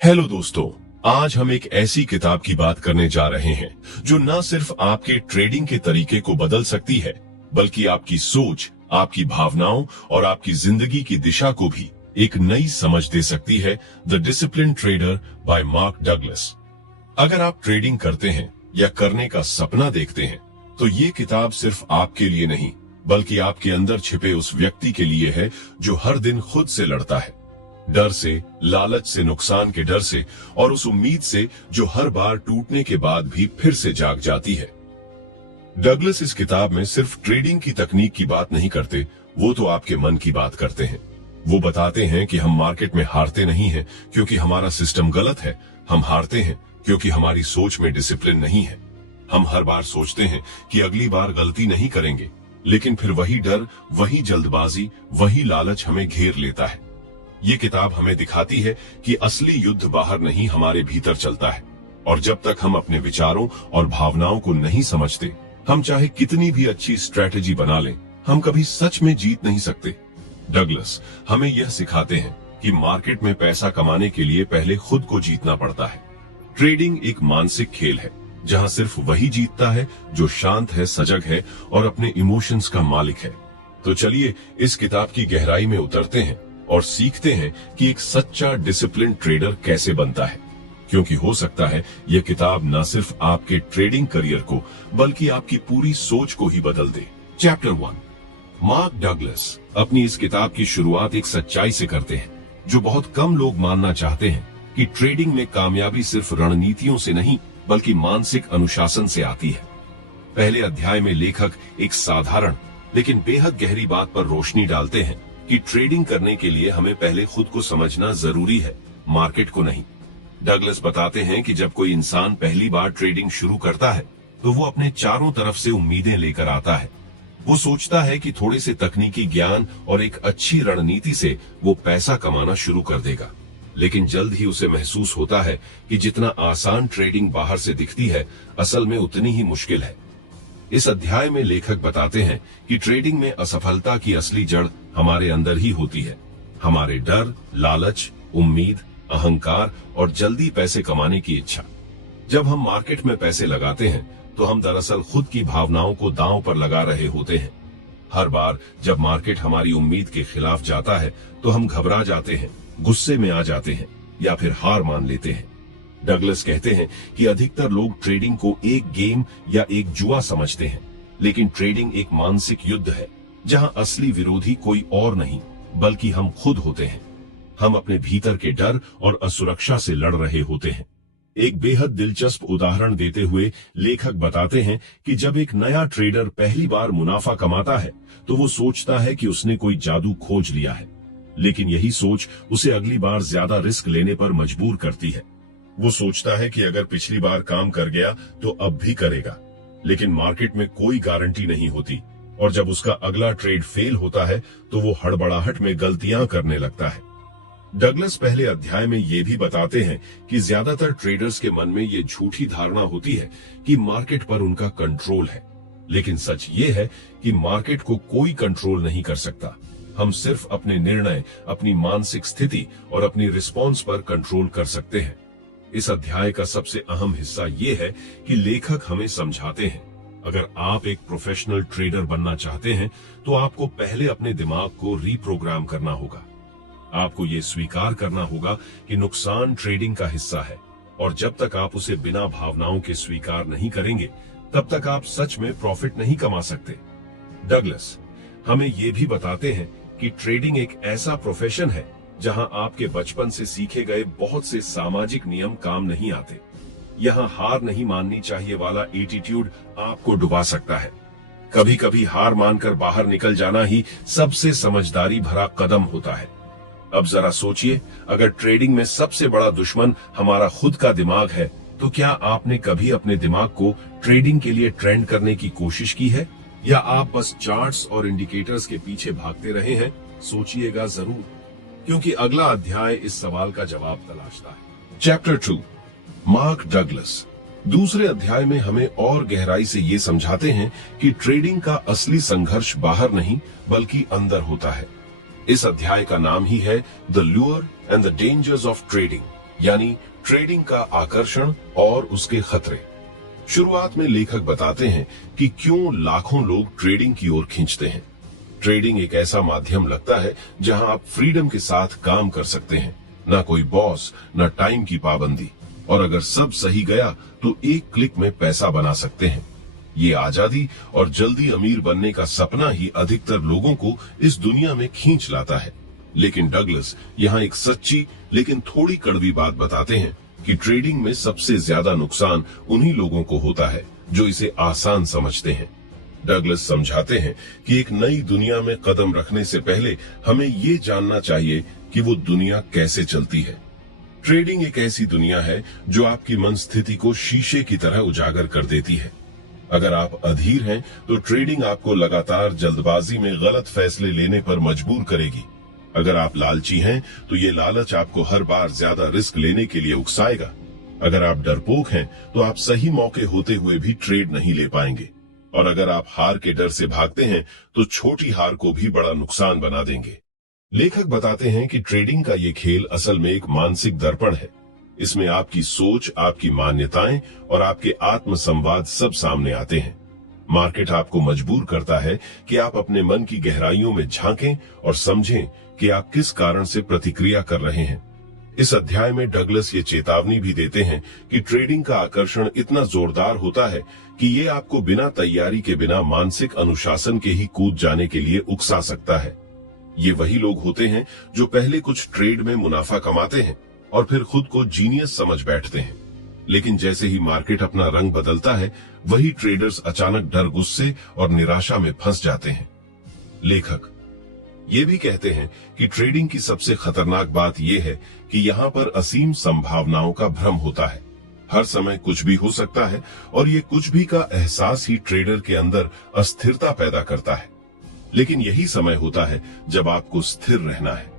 Hello दोस्तों, आज हम एक ऐसी किताब की बात करने जा रहे हैं जो न सिर्फ आपके ट्रेडिंग के तरीके को बदल सकती है, बल्कि आपकी सोच, आपकी भावनाओं और आपकी जिंदगी की दिशा को भी एक नई समझ दे सकती है। The discipline trader bye mark Douglas. अगर आप ट्रेडिंग करते हैं या करने का सपना देखते हैं, तो ये किताब सिर्फ आपके लिए नहीं, बल्कि आपके अंदर छिपे उस व्यक्ति के लिए है जो हर दिन खुद से लड़ता है, डर से, लालच से, नुकसान के डर से और उस उम्मीद से जो हर बार टूटने के बाद भी फिर से जाग जाती है। डगलस इस किताब में सिर्फ ट्रेडिंग की तकनीक की बात नहीं करते, वो तो आपके मन की बात करते हैं। वो बताते हैं कि हम मार्केट में हारते नहीं हैं क्योंकि हमारा सिस्टम गलत है, हम हारते हैं क्योंकि हमारी सोच में डिसिप्लिन नहीं है। हम हर बार सोचते हैं कि अगली बार गलती नहीं करेंगे, लेकिन फिर वही डर, वही जल्दबाजी, वही लालच हमें घेर लेता है। ये किताब हमें दिखाती है कि असली युद्ध बाहर नहीं, हमारे भीतर चलता है, और जब तक हम अपने विचारों और भावनाओं को नहीं समझते, हम चाहे कितनी भी अच्छी स्ट्रेटेजी बना लें, हम कभी सच में जीत नहीं सकते। डगलस हमें यह सिखाते हैं कि मार्केट में पैसा कमाने के लिए पहले खुद को जीतना पड़ता है। ट्रेडिंग एक मानसिक खेल है जहां सिर्फ वही जीतता है जो शांत है, सजग है और अपने इमोशंस का मालिक है। तो चलिए इस किताब की गहराई में उतरते हैं और सीखते हैं कि एक सच्चा डिसिप्लिन ट्रेडर कैसे बनता है, क्योंकि हो सकता है यह किताब न सिर्फ आपके ट्रेडिंग करियर को बल्कि आपकी पूरी सोच को ही बदल दे। चैप्टर 1। मार्क डगलस अपनी इस किताब की शुरुआत एक सच्चाई से करते हैं जो बहुत कम लोग मानना चाहते हैं कि ट्रेडिंग में कामयाबी सिर्फ रणनीतियों से नहीं बल्कि मानसिक अनुशासन से आती है। पहले अध्याय में लेखक एक साधारण लेकिन बेहद गहरी बात पर रोशनी डालते हैं कि ट्रेडिंग करने के लिए हमें पहले खुद को समझना जरूरी है, मार्केट को नहीं। डगलस बताते हैं कि जब कोई इंसान पहली बार ट्रेडिंग शुरू करता है तो वो अपने चारों तरफ से उम्मीदें लेकर आता है। वो सोचता है कि थोड़े से तकनीकी ज्ञान और एक अच्छी रणनीति से वो पैसा कमाना शुरू कर देगा, लेकिन जल्द ही उसे महसूस होता है कि जितना आसान ट्रेडिंग बाहर से दिखती है, असल में उतनी ही मुश्किल है। इस अध्याय में लेखक बताते हैं कि ट्रेडिंग में असफलता की असली जड़ हमारे अंदर ही होती है। हमारे डर, लालच, उम्मीद, अहंकार और जल्दी पैसे कमाने की इच्छा। जब हम मार्केट में पैसे लगाते हैं तो हम दरअसल खुद की भावनाओं को दांव पर लगा रहे होते हैं। हर बार जब मार्केट हमारी उम्मीद के खिलाफ जाता है तो हम घबरा जाते हैं, गुस्से में आ जाते हैं या फिर हार मान लेते हैं। डगलस कहते हैं कि अधिकतर लोग ट्रेडिंग को एक गेम या एक जुआ समझते हैं, लेकिन ट्रेडिंग एक मानसिक युद्ध है जहां असली विरोधी कोई और नहीं बल्कि हम खुद होते हैं। हम अपने भीतर के डर और असुरक्षा से लड़ रहे होते हैं। एक बेहद दिलचस्प उदाहरण देते हुए लेखक बताते हैं कि जब एक नया ट्रेडर पहली बार मुनाफा कमाता है तो वो सोचता है कि उसने कोई जादू खोज लिया है, लेकिन यही सोच उसे अगली बार ज्यादा रिस्क लेने पर मजबूर करती है। वो सोचता है कि अगर पिछली बार काम कर गया तो अब भी करेगा, लेकिन मार्केट में कोई गारंटी नहीं होती, और जब उसका अगला ट्रेड फेल होता है तो वो हड़बड़ाहट में गलतियां करने लगता है। डगलस पहले अध्याय में ये भी बताते हैं कि ज्यादातर ट्रेडर्स के मन में ये झूठी धारणा होती है कि मार्केट पर उनका कंट्रोल है, लेकिन सच ये है कि मार्केट को कोई कंट्रोल नहीं कर सकता। हम सिर्फ अपने निर्णय, अपनी मानसिक स्थिति और अपनी रिस्पॉन्स पर कंट्रोल कर सकते हैं। इस अध्याय का सबसे अहम हिस्सा ये है कि लेखक हमें समझाते हैं, अगर आप एक प्रोफेशनल ट्रेडर बनना चाहते हैं तो आपको पहले अपने दिमाग को रीप्रोग्राम करना होगा। आपको ये स्वीकार करना होगा कि नुकसान ट्रेडिंग का हिस्सा है, और जब तक आप उसे बिना भावनाओं के स्वीकार नहीं करेंगे, तब तक आप सच में प्रॉफिट नहीं कमा सकते। डगलस हमें ये भी बताते हैं कि ट्रेडिंग एक ऐसा प्रोफेशन है जहां आपके बचपन से सीखे गए बहुत से सामाजिक नियम काम नहीं आते। यहाँ हार नहीं माननी चाहिए वाला एटीट्यूड आपको डुबा सकता है। कभी कभी हार मानकर बाहर निकल जाना ही सबसे समझदारी भरा कदम होता है। अब जरा सोचिए, अगर ट्रेडिंग में सबसे बड़ा दुश्मन हमारा खुद का दिमाग है, तो क्या आपने कभी अपने दिमाग को ट्रेडिंग के लिए ट्रेंड करने की कोशिश की है, या आप बस चार्ट्स और इंडिकेटर्स के पीछे भागते रहे हैं? सोचिएगा जरूर, क्योंकि अगला अध्याय इस सवाल का जवाब तलाशता है। चैप्टर 2। मार्क डगलस दूसरे अध्याय में हमें और गहराई से ये समझाते हैं कि ट्रेडिंग का असली संघर्ष बाहर नहीं बल्कि अंदर होता है। इस अध्याय का नाम ही है the lure and the dangers of trading, यानी ट्रेडिंग का आकर्षण और उसके खतरे। शुरुआत में लेखक बताते हैं कि क्यों लाखों लोग ट्रेडिंग की ओर खींचते हैं। ट्रेडिंग एक ऐसा माध्यम लगता है जहां आप फ्रीडम के साथ काम कर सकते हैं, ना कोई बॉस, ना टाइम की पाबंदी, और अगर सब सही गया तो एक क्लिक में पैसा बना सकते हैं। ये आजादी और जल्दी अमीर बनने का सपना ही अधिकतर लोगों को इस दुनिया में खींच लाता है। लेकिन डगलस यहाँ एक सच्ची लेकिन थोड़ी कड़वी बात बताते हैं कि ट्रेडिंग में सबसे ज्यादा नुकसान उन्हीं लोगों को होता है जो इसे आसान समझते हैं। डगलस समझाते हैं कि एक नई दुनिया में कदम रखने से पहले हमें ये जानना चाहिए कि वो दुनिया कैसे चलती है। ट्रेडिंग एक ऐसी दुनिया है जो आपकी मन स्थिति को शीशे की तरह उजागर कर देती है। अगर आप अधीर हैं तो ट्रेडिंग आपको लगातार जल्दबाजी में गलत फैसले लेने पर मजबूर करेगी। अगर आप लालची हैं तो ये लालच आपको हर बार ज्यादा रिस्क लेने के लिए उकसाएगा। अगर आप डरपोक हैं तो आप सही मौके होते हुए भी ट्रेड नहीं ले पाएंगे, और अगर आप हार के डर से भागते हैं तो छोटी हार को भी बड़ा नुकसान बना देंगे। लेखक बताते हैं कि ट्रेडिंग का ये खेल असल में एक मानसिक दर्पण है। इसमें आपकी सोच, आपकी मान्यताएं और आपके आत्म संवाद सब सामने आते हैं। मार्केट आपको मजबूर करता है कि आप अपने मन की गहराइयों में झांकें और समझें कि आप किस कारण से प्रतिक्रिया कर रहे हैं। इस अध्याय में डगलस ये चेतावनी भी देते हैं कि ट्रेडिंग का आकर्षण इतना जोरदार होता है कि ये आपको बिना तैयारी के, बिना मानसिक अनुशासन के ही कूद जाने के लिए उकसा सकता है। ये वही लोग होते हैं जो पहले कुछ ट्रेड में मुनाफा कमाते हैं और फिर खुद को जीनियस समझ बैठते हैं, लेकिन जैसे ही मार्केट अपना रंग बदलता है वही ट्रेडर्स अचानक डर, गुस्से और निराशा में फंस जाते हैं। लेखक ये भी कहते हैं कि ट्रेडिंग की सबसे खतरनाक बात यह है कि यहाँ पर असीम संभावनाओं का भ्रम होता है। हर समय कुछ भी हो सकता है और ये कुछ भी का एहसास ही ट्रेडर के अंदर अस्थिरता पैदा करता है। लेकिन यही समय होता है जब आपको स्थिर रहना है,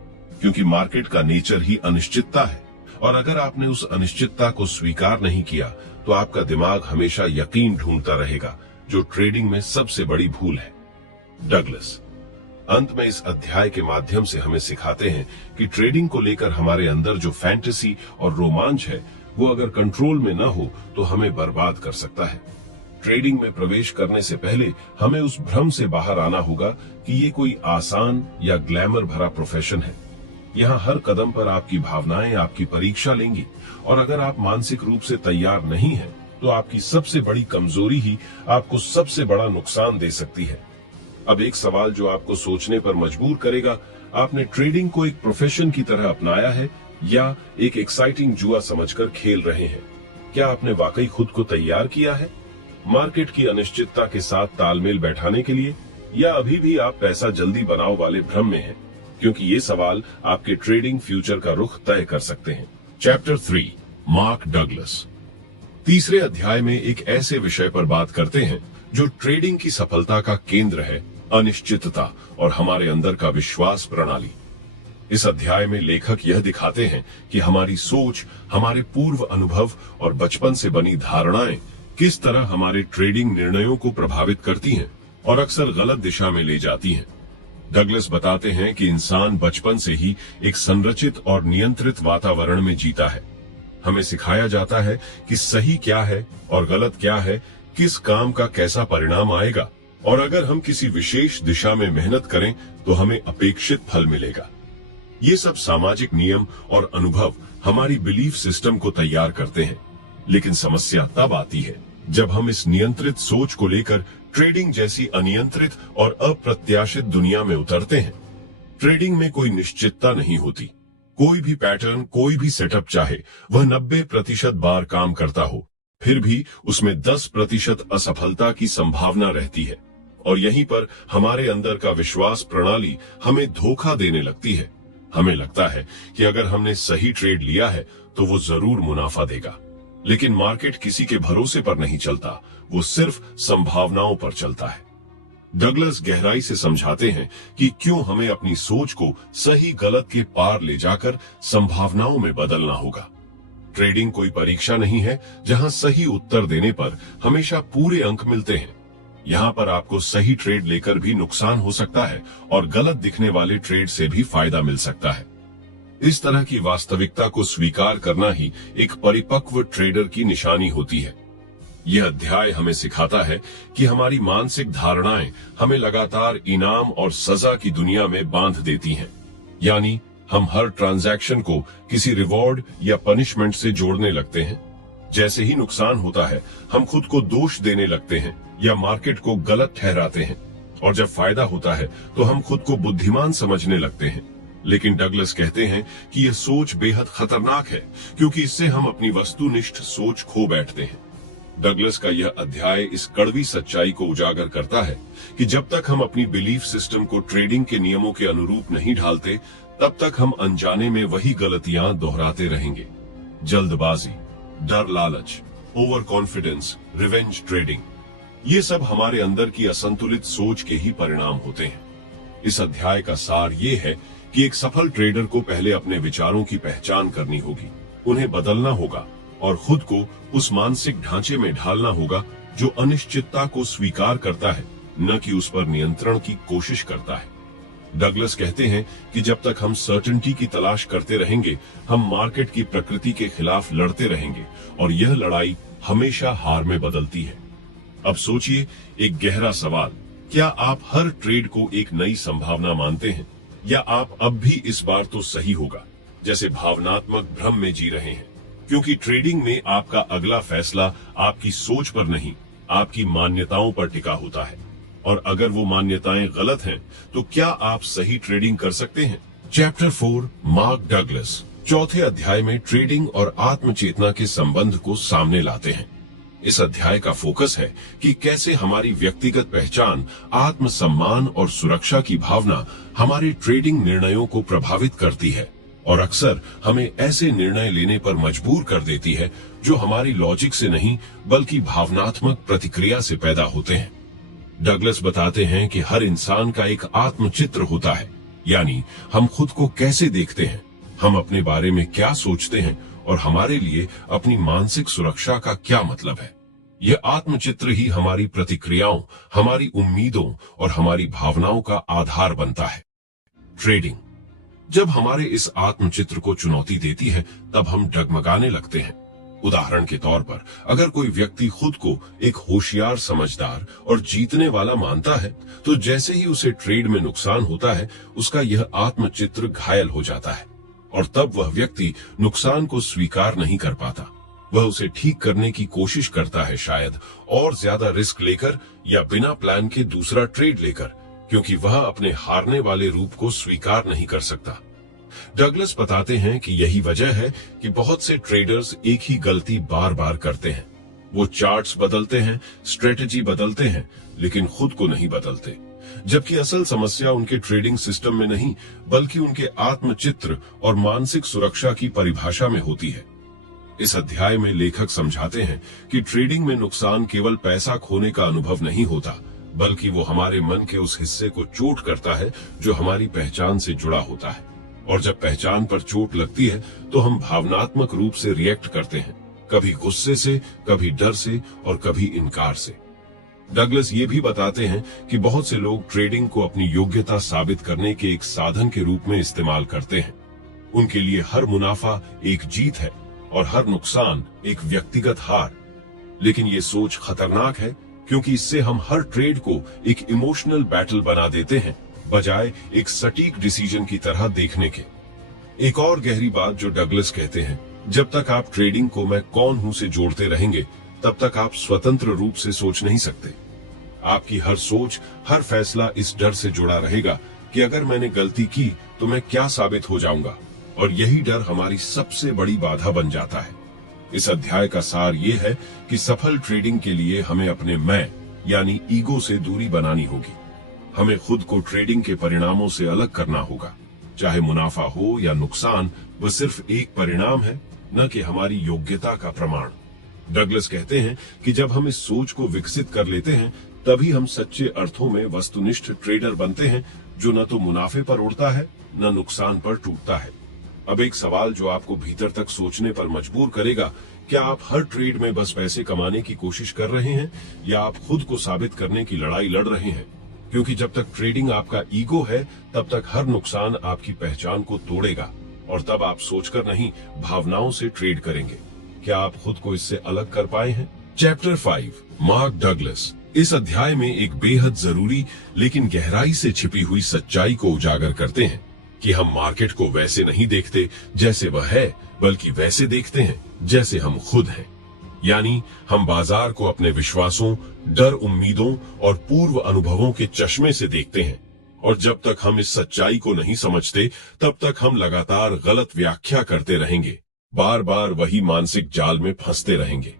क्योंकि मार्केट का नेचर ही अनिश्चितता है, और अगर आपने उस अनिश्चितता को स्वीकार नहीं किया तो आपका दिमाग हमेशा यकीन ढूंढता रहेगा, जो ट्रेडिंग में सबसे बड़ी भूल है। डगलस अंत में इस अध्याय के माध्यम से हमें सिखाते हैं कि ट्रेडिंग को लेकर हमारे अंदर जो फैंटेसी और रोमांच है वो अगर कंट्रोल में न हो तो हमें बर्बाद कर सकता है। ट्रेडिंग में प्रवेश करने से पहले हमें उस भ्रम से बाहर आना होगा कि ये कोई आसान या ग्लैमर भरा प्रोफेशन है। यहाँ हर कदम पर आपकी भावनाएं आपकी परीक्षा लेंगी, और अगर आप मानसिक रूप से तैयार नहीं हैं, तो आपकी सबसे बड़ी कमजोरी ही आपको सबसे बड़ा नुकसान दे सकती है। अब एक सवाल जो आपको सोचने पर मजबूर करेगा, आपने ट्रेडिंग को एक प्रोफेशन की तरह अपनाया है या एक एक्साइटिंग जुआ समझकर खेल रहे हैं? क्या आपने वाकई खुद को तैयार किया है मार्केट की अनिश्चितता के साथ तालमेल बैठाने के लिए, या अभी भी आप पैसा जल्दी बनाओ वाले भ्रम में हैं? क्योंकि ये सवाल आपके ट्रेडिंग फ्यूचर का रुख तय कर सकते हैं। चैप्टर 3 मार्क डगलस तीसरे अध्याय में एक ऐसे विषय पर बात करते हैं जो ट्रेडिंग की सफलता का केंद्र है, अनिश्चितता और हमारे अंदर का विश्वास प्रणाली। इस अध्याय में लेखक यह दिखाते हैं कि हमारी सोच, हमारे पूर्व अनुभव और बचपन से बनी धारणाएं किस तरह हमारे ट्रेडिंग निर्णयों को प्रभावित करती हैं और अक्सर गलत दिशा में ले जाती हैं। डगलस बताते हैं कि इंसान बचपन से ही एक संरचित और नियंत्रित वातावरण में जीता है। हमें सिखाया जाता है कि सही क्या है और गलत क्या है, किस काम का कैसा परिणाम आएगा, और अगर हम किसी विशेष दिशा में मेहनत करें तो हमें अपेक्षित फल मिलेगा। ये सब सामाजिक नियम और अनुभव हमारी बिलीफ सिस्टम को तैयार करते हैं, लेकिन समस्या तब आती है जब हम इस नियंत्रित सोच को लेकर ट्रेडिंग जैसी अनियंत्रित और अप्रत्याशित दुनिया में उतरते हैं। ट्रेडिंग में कोई निश्चितता नहीं होती। कोई भी पैटर्न, कोई भी सेटअप चाहे वह 90% बार काम करता हो, फिर भी उसमें 10% असफलता की संभावना रहती है, और यहीं पर हमारे अंदर का विश्वास प्रणाली हमें धोखा देने लगती है। हमें लगता है कि अगर हमने सही ट्रेड लिया है तो वो जरूर मुनाफा देगा, लेकिन मार्केट किसी के भरोसे पर नहीं चलता, वो सिर्फ संभावनाओं पर चलता है। डगलस गहराई से समझाते हैं कि क्यों हमें अपनी सोच को सही गलत के पार ले जाकर संभावनाओं में बदलना होगा। ट्रेडिंग कोई परीक्षा नहीं है जहां सही उत्तर देने पर हमेशा पूरे अंक मिलते हैं। यहाँ पर आपको सही ट्रेड लेकर भी नुकसान हो सकता है और गलत दिखने वाले ट्रेड से भी फायदा मिल सकता है। इस तरह की वास्तविकता को स्वीकार करना ही एक परिपक्व ट्रेडर की निशानी होती है। यह अध्याय हमें सिखाता है कि हमारी मानसिक धारणाएं हमें लगातार इनाम और सजा की दुनिया में बांध देती हैं। यानी हम हर ट्रांजैक्शन को किसी रिवॉर्ड या पनिशमेंट से जोड़ने लगते हैं। जैसे ही नुकसान होता है, हम खुद को दोष देने लगते हैं या मार्केट को गलत ठहराते हैं, और जब फायदा होता है तो हम खुद को बुद्धिमान समझने लगते हैं। लेकिन डगलस कहते हैं कि यह सोच बेहद खतरनाक है, क्योंकि इससे हम अपनी वस्तुनिष्ठ सोच खो बैठते हैं। डगलस का यह अध्याय इस कड़वी सच्चाई को उजागर करता है कि जब तक हम अपनी बिलीफ सिस्टम को ट्रेडिंग के नियमों के अनुरूप नहीं ढालते, तब तक हम अनजाने में वही गलतियां दोहराते रहेंगे। जल्दबाजी, डर, लालच, ओवर कॉन्फिडेंस, रिवेंज ट्रेडिंग, ये सब हमारे अंदर की असंतुलित सोच के ही परिणाम होते हैं। इस अध्याय का सार ये है कि एक सफल ट्रेडर को पहले अपने विचारों की पहचान करनी होगी, उन्हें बदलना होगा और खुद को उस मानसिक ढांचे में ढालना होगा जो अनिश्चितता को स्वीकार करता है, न कि उस पर नियंत्रण की कोशिश करता है। डगलस कहते हैं कि जब तक हम सर्टेनिटी की तलाश करते रहेंगे, हम मार्केट की प्रकृति के खिलाफ लड़ते रहेंगे और यह लड़ाई हमेशा हार में बदलती है। अब सोचिए एक गहरा सवाल, क्या आप हर ट्रेड को एक नई संभावना मानते हैं, या आप अब भी इस बार तो सही होगा जैसे भावनात्मक भ्रम में जी रहे हैं? क्योंकि ट्रेडिंग में आपका अगला फैसला आपकी सोच पर नहीं, आपकी मान्यताओं पर टिका होता है, और अगर वो मान्यताएं गलत हैं, तो क्या आप सही ट्रेडिंग कर सकते हैं? चैप्टर 4, मार्क डगलस चौथे अध्याय में ट्रेडिंग और आत्मचेतना के संबंध को सामने लाते हैं। इस अध्याय का फोकस है कि कैसे हमारी व्यक्तिगत पहचान, आत्मसम्मान और सुरक्षा की भावना हमारे ट्रेडिंग निर्णयों को प्रभावित करती है और अक्सर हमें ऐसे निर्णय लेने पर मजबूर कर देती है जो हमारी लॉजिक से नहीं बल्कि भावनात्मक प्रतिक्रिया से पैदा होते हैं। डगलस बताते हैं कि हर इंसान का एक आत्मचित्र होता है, यानी हम खुद को कैसे देखते हैं, हम अपने बारे में क्या सोचते हैं और हमारे लिए अपनी मानसिक सुरक्षा का क्या मतलब है। यह आत्मचित्र ही हमारी प्रतिक्रियाओं, हमारी उम्मीदों और हमारी भावनाओं का आधार बनता है। ट्रेडिंग जब हमारे इस आत्मचित्र को चुनौती देती है, तब हम डगमगाने लगते हैं। उदाहरण के तौर पर, अगर कोई व्यक्ति खुद को एक होशियार, समझदार और जीतने वाला मानता है, तो जैसे ही उसे ट्रेड में नुकसान होता है, उसका यह आत्मचित्र घायल हो जाता है और तब वह व्यक्ति नुकसान को स्वीकार नहीं कर पाता। वह उसे ठीक करने की कोशिश करता है, शायद और ज्यादा रिस्क लेकर या बिना प्लान के दूसरा ट्रेड लेकर, क्योंकि वह अपने हारने वाले रूप को स्वीकार नहीं कर सकता। डगलस बताते हैं कि यही वजह है कि बहुत से ट्रेडर्स एक ही गलती बार बार करते हैं। वो चार्ट्स बदलते हैं, स्ट्रेटेजी बदलते हैं, लेकिन खुद को नहीं बदलते। जबकि असल समस्या उनके ट्रेडिंग सिस्टम में नहीं, बल्कि उनके आत्मचित्र और मानसिक सुरक्षा की परिभाषा में होती है। इस अध्याय में लेखक समझाते हैं कि ट्रेडिंग में नुकसान केवल पैसा खोने का अनुभव नहीं होता, बल्कि वो हमारे मन के उस हिस्से को चोट करता है जो हमारी पहचान से जुड़ा होता है। और जब पहचान पर चोट लगती है, तो हम भावनात्मक रूप से रिएक्ट करते हैं, कभी गुस्से से, कभी डर से और कभी इनकार से। डगलस ये भी बताते हैं कि बहुत से लोग ट्रेडिंग को अपनी योग्यता साबित करने के एक साधन के रूप में इस्तेमाल करते हैं। उनके लिए हर मुनाफा एक जीत है और हर नुकसान एक व्यक्तिगत हार। लेकिन ये सोच खतरनाक है, क्योंकि इससे हम हर ट्रेड को एक इमोशनल बैटल बना देते हैं, बजाय एक सटीक डिसीजन की तरह देखने के। एक और गहरी बात जो डगलस कहते हैं, जब तक आप ट्रेडिंग को मैं कौन हूं से जोड़ते रहेंगे, तब तक आप स्वतंत्र रूप से सोच नहीं सकते। आपकी हर सोच, हर फैसला इस डर से जुड़ा रहेगा कि अगर मैंने गलती की तो मैं क्या साबित हो जाऊंगा, और यही डर हमारी सबसे बड़ी बाधा बन जाता है। इस अध्याय का सार ये है कि सफल ट्रेडिंग के लिए हमें अपने मैं यानी ईगो से दूरी बनानी होगी। हमें खुद को ट्रेडिंग के परिणामों से अलग करना होगा। चाहे मुनाफा हो या नुकसान, वह सिर्फ एक परिणाम है, न कि हमारी योग्यता का प्रमाण। डगलस कहते हैं कि जब हम इस सोच को विकसित कर लेते हैं, तभी हम सच्चे अर्थों में वस्तुनिष्ठ ट्रेडर बनते हैं, जो न तो मुनाफे पर उड़ता है, न नुकसान पर टूटता है। अब एक सवाल जो आपको भीतर तक सोचने पर मजबूर करेगा, क्या आप हर ट्रेड में बस पैसे कमाने की कोशिश कर रहे हैं, या आप खुद को साबित करने की लड़ाई लड़ रहे हैं? क्योंकि जब तक ट्रेडिंग आपका ईगो है, तब तक हर नुकसान आपकी पहचान को तोड़ेगा और तब आप सोचकर नहीं, भावनाओं से ट्रेड करेंगे। क्या आप खुद को इससे अलग कर पाए हैं? चैप्टर 5, मार्क डगलस इस अध्याय में एक बेहद जरूरी लेकिन गहराई से छिपी हुई सच्चाई को उजागर करते हैं कि हम मार्केट को वैसे नहीं देखते जैसे वह है, बल्कि वैसे देखते हैं जैसे हम खुद हैं। यानी हम बाजार को अपने विश्वासों, डर, उम्मीदों और पूर्व अनुभवों के चश्मे से देखते हैं। और जब तक हम इस सच्चाई को नहीं समझते, तब तक हम लगातार गलत व्याख्या करते रहेंगे, बार बार वही मानसिक जाल में फंसते रहेंगे।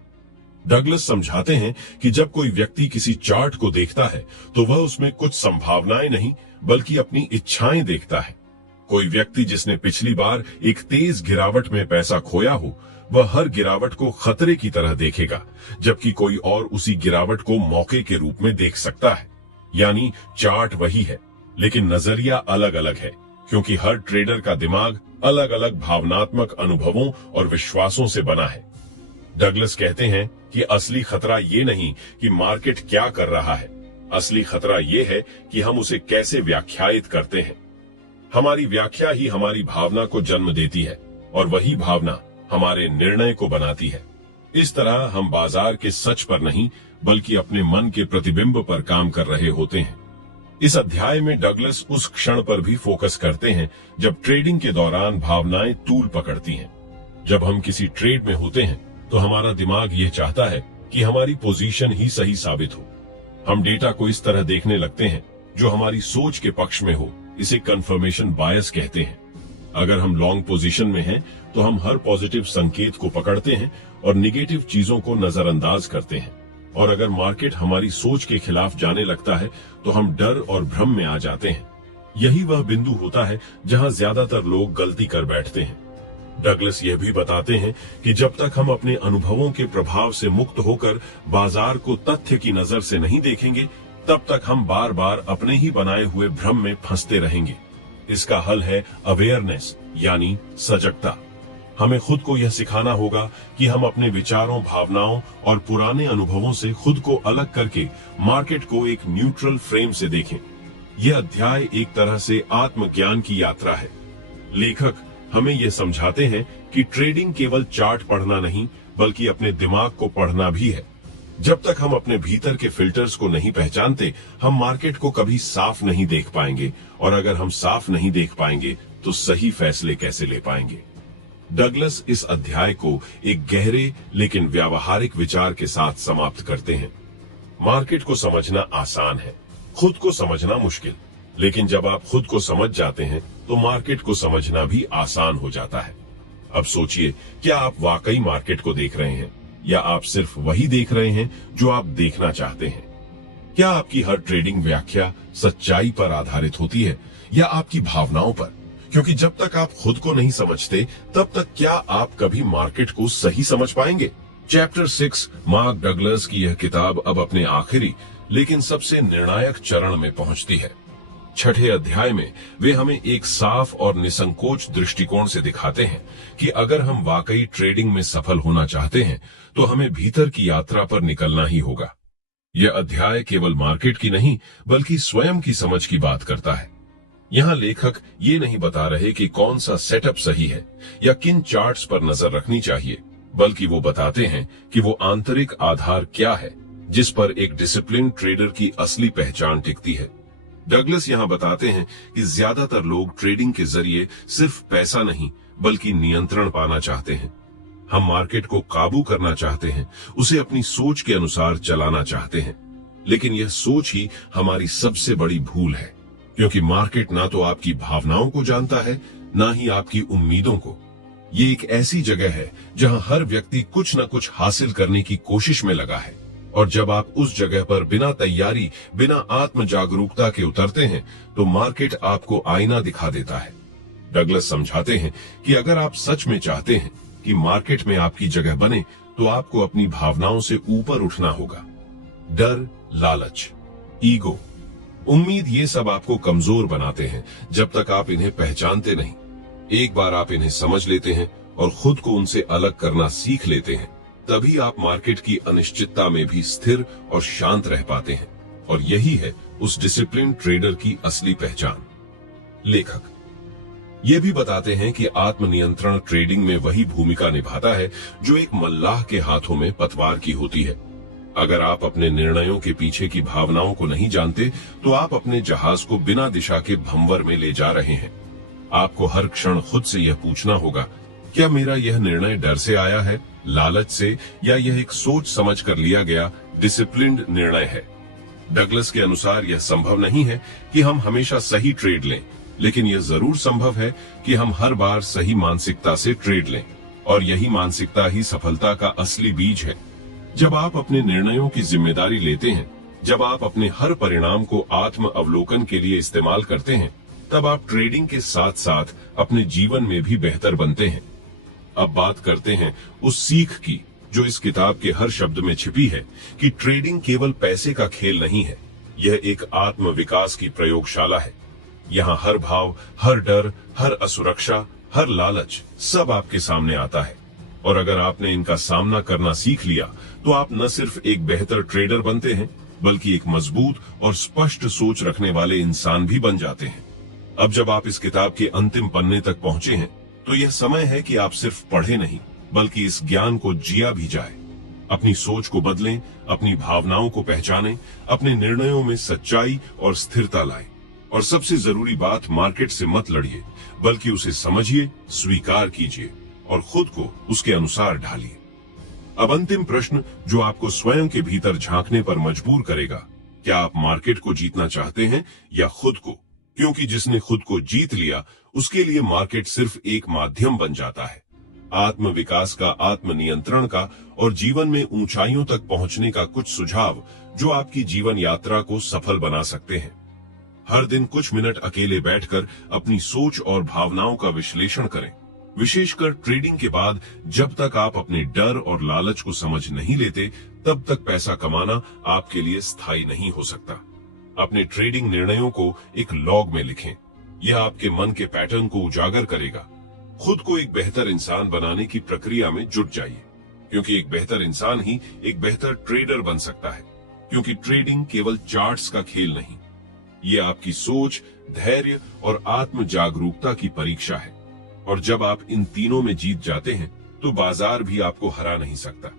डगलस समझाते हैं कि जब कोई व्यक्ति किसी चार्ट को देखता है तो वह उसमें कुछ संभावनाएं नहीं, बल्कि अपनी इच्छाएं देखता है। कोई व्यक्ति जिसने पिछली बार एक तेज गिरावट में पैसा खोया हो, वह हर गिरावट को खतरे की तरह देखेगा, जबकि कोई और उसी गिरावट को मौके के रूप में देख सकता है। यानी चार्ट वही है, लेकिन नजरिया अलग अलग है, क्योंकि हर ट्रेडर का दिमाग अलग अलग भावनात्मक अनुभवों और विश्वासों से बना है। डगलस कहते हैं कि असली खतरा ये नहीं कि मार्केट क्या कर रहा है, असली खतरा ये है कि हम उसे कैसे व्याख्यायित करते हैं। हमारी व्याख्या ही हमारी भावना को जन्म देती है और वही भावना हमारे निर्णय को बनाती है। इस तरह हम बाजार के सच पर नहीं, बल्कि अपने मन के प्रतिबिंब पर काम कर रहे होते हैं। इस अध्याय में डगलस उस क्षण पर भी फोकस करते हैं जब ट्रेडिंग के दौरान भावनाएं तूल पकड़ती हैं। जब हम किसी ट्रेड में होते हैं तो हमारा दिमाग ये चाहता है कि हमारी पोजीशन ही सही साबित हो। हम डेटा को इस तरह देखने लगते हैं जो हमारी सोच के पक्ष में हो। इसे कंफर्मेशन बायस कहते हैं। अगर हम लॉन्ग पोजीशन में हैं तो हम हर पॉजिटिव संकेत को पकड़ते हैं और निगेटिव चीजों को नजरअंदाज करते हैं। और अगर मार्केट हमारी सोच के खिलाफ जाने लगता है तो हम डर और भ्रम में आ जाते हैं। यही वह बिंदु होता है जहां ज्यादातर लोग गलती कर बैठते हैं। डगलस यह भी बताते हैं कि जब तक हम अपने अनुभवों के प्रभाव से मुक्त होकर बाजार को तथ्य की नजर से नहीं देखेंगे, तब तक हम बार बार अपने ही बनाए हुए भ्रम में फंसते रहेंगे। इसका हल है अवेयरनेस, यानी सजगता। हमें खुद को यह सिखाना होगा कि हम अपने विचारों, भावनाओं और पुराने अनुभवों से खुद को अलग करके मार्केट को एक न्यूट्रल फ्रेम से देखें। यह अध्याय एक तरह से आत्मज्ञान की यात्रा है। लेखक हमें यह समझाते हैं कि ट्रेडिंग केवल चार्ट पढ़ना नहीं, बल्कि अपने दिमाग को पढ़ना भी है। जब तक हम अपने भीतर के फिल्टर्स को नहीं पहचानते, हम मार्केट को कभी साफ नहीं देख पाएंगे, और अगर हम साफ नहीं देख पाएंगे तो सही फैसले कैसे ले पाएंगे। डगलस इस अध्याय को एक गहरे लेकिन व्यावहारिक विचार के साथ समाप्त करते हैं। मार्केट को समझना आसान है, खुद को समझना मुश्किल। लेकिन जब आप खुद को समझ जाते हैं तो मार्केट को समझना भी आसान हो जाता है। अब सोचिए, क्या आप वाकई मार्केट को देख रहे हैं, या आप सिर्फ वही देख रहे हैं जो आप देखना चाहते हैं? क्या आपकी हर ट्रेडिंग व्याख्या सच्चाई पर आधारित होती है, या आपकी भावनाओं पर? क्योंकि जब तक आप खुद को नहीं समझते, तब तक क्या आप कभी मार्केट को सही समझ पाएंगे? चैप्टर 6, मार्क डगलस की यह किताब अब अपने आखिरी लेकिन सबसे निर्णायक चरण में पहुंचती है। छठे अध्याय में वे हमें एक साफ और निसंकोच दृष्टिकोण से दिखाते हैं कि अगर हम वाकई ट्रेडिंग में सफल होना चाहते हैं तो हमें भीतर की यात्रा पर निकलना ही होगा। यह अध्याय केवल मार्केट की नहीं, बल्कि स्वयं की समझ की बात करता है। यहाँ लेखक ये नहीं बता रहे कि कौन सा सेटअप सही है या किन चार्ट्स पर नजर रखनी चाहिए, बल्कि वो बताते हैं कि वो आंतरिक आधार क्या है जिस पर एक डिसिप्लिन ट्रेडर की असली पहचान टिकती है। डगलस यहाँ बताते हैं कि ज्यादातर लोग ट्रेडिंग के जरिए सिर्फ पैसा नहीं, बल्कि नियंत्रण पाना चाहते हैं। हम मार्केट को काबू करना चाहते हैं, उसे अपनी सोच के अनुसार चलाना चाहते हैं। लेकिन यह सोच ही हमारी सबसे बड़ी भूल है, क्योंकि मार्केट ना तो आपकी भावनाओं को जानता है, ना ही आपकी उम्मीदों को। ये एक ऐसी जगह है जहां हर व्यक्ति कुछ न कुछ हासिल करने की कोशिश में लगा है, और जब आप उस जगह पर बिना तैयारी, बिना आत्म जागरूकता के उतरते हैं, तो मार्केट आपको आईना दिखा देता है। डगलस समझाते हैं कि अगर आप सच में चाहते हैं कि मार्केट में आपकी जगह बने, तो आपको अपनी भावनाओं से ऊपर उठना होगा। डर, लालच, ईगो, उम्मीद, ये सब आपको कमजोर बनाते हैं जब तक आप इन्हें पहचानते नहीं। एक बार आप इन्हें समझ लेते हैं और खुद को उनसे अलग करना सीख लेते हैं, तभी आप मार्केट की अनिश्चितता में भी स्थिर और शांत रह पाते हैं। और यही है उस डिसिप्लिन ट्रेडर की असली पहचान। लेखक ये भी बताते हैं कि आत्मनियंत्रण ट्रेडिंग में वही भूमिका निभाता है जो एक मल्लाह के हाथों में पतवार की होती है। अगर आप अपने निर्णयों के पीछे की भावनाओं को नहीं जानते तो आप अपने जहाज को बिना दिशा के भंवर में ले जा रहे हैं। आपको हर क्षण खुद से यह पूछना होगा, क्या मेरा यह निर्णय डर से आया है, लालच से, या यह एक सोच समझ कर लिया गया डिसिप्लिन्ड निर्णय है। डगलस के अनुसार यह संभव नहीं है कि हम हमेशा सही ट्रेड लें, लेकिन यह जरूर संभव है कि हम हर बार सही मानसिकता से ट्रेड लें, और यही मानसिकता ही सफलता का असली बीज है। जब आप अपने निर्णयों की जिम्मेदारी लेते हैं, जब आप अपने हर परिणाम को आत्म अवलोकन के लिए इस्तेमाल करते हैं, तब आप ट्रेडिंग के साथ साथ अपने जीवन में भी बेहतर बनते हैं। अब बात करते हैं उस सीख की जो इस किताब के हर शब्द में छिपी है कि ट्रेडिंग केवल पैसे का खेल नहीं है, यह एक आत्म विकास की प्रयोगशाला है। यहाँ हर भाव, हर डर, हर असुरक्षा, हर लालच सब आपके सामने आता है, और अगर आपने इनका सामना करना सीख लिया तो आप न सिर्फ एक बेहतर ट्रेडर बनते हैं, बल्कि एक मजबूत और स्पष्ट सोच रखने वाले इंसान भी बन जाते हैं। अब जब आप इस किताब के अंतिम पन्ने तक पहुंचे हैं, तो यह समय है कि आप सिर्फ पढ़े नहीं, बल्कि इस ज्ञान को जिया भी जाए। अपनी सोच को बदलें, अपनी भावनाओं को पहचानें, अपने निर्णयों में सच्चाई और स्थिरता लाएं, और सबसे जरूरी बात, मार्केट से मत लड़िए, बल्कि उसे समझिए, स्वीकार कीजिए और खुद को उसके अनुसार ढालिए। अब अंतिम प्रश्न जो आपको स्वयं के भीतर झांकने पर मजबूर करेगा, क्या आप मार्केट को जीतना चाहते हैं या खुद को? क्योंकि जिसने खुद को जीत लिया, उसके लिए मार्केट सिर्फ एक माध्यम बन जाता है। आत्म विकास का, आत्मनियंत्रण का और जीवन में ऊंचाइयों तक पहुंचने का कुछ सुझाव जो आपकी जीवन यात्रा को सफल बना सकते हैं। हर दिन कुछ मिनट अकेले बैठकर अपनी सोच और भावनाओं का विश्लेषण करें। विशेषकर ट्रेडिंग के बाद, जब तक आप अपने डर और लालच को समझ नहीं लेते, तब तक पैसा कमाना आपके लिए स्थायी नहीं हो सकता। अपने ट्रेडिंग निर्णयों को एक लॉग में लिखें। यह आपके मन के पैटर्न को उजागर करेगा। खुद को एक बेहतर इंसान बनाने की प्रक्रिया में जुट जाइए, क्योंकि एक बेहतर इंसान ही एक बेहतर ट्रेडर बन सकता है। क्योंकि ट्रेडिंग केवल चार्ट्स का खेल नहीं, ये आपकी सोच, धैर्य और आत्म जागरूकता की परीक्षा है। और जब आप इन तीनों में जीत जाते हैं, तो बाजार भी आपको हरा नहीं सकता।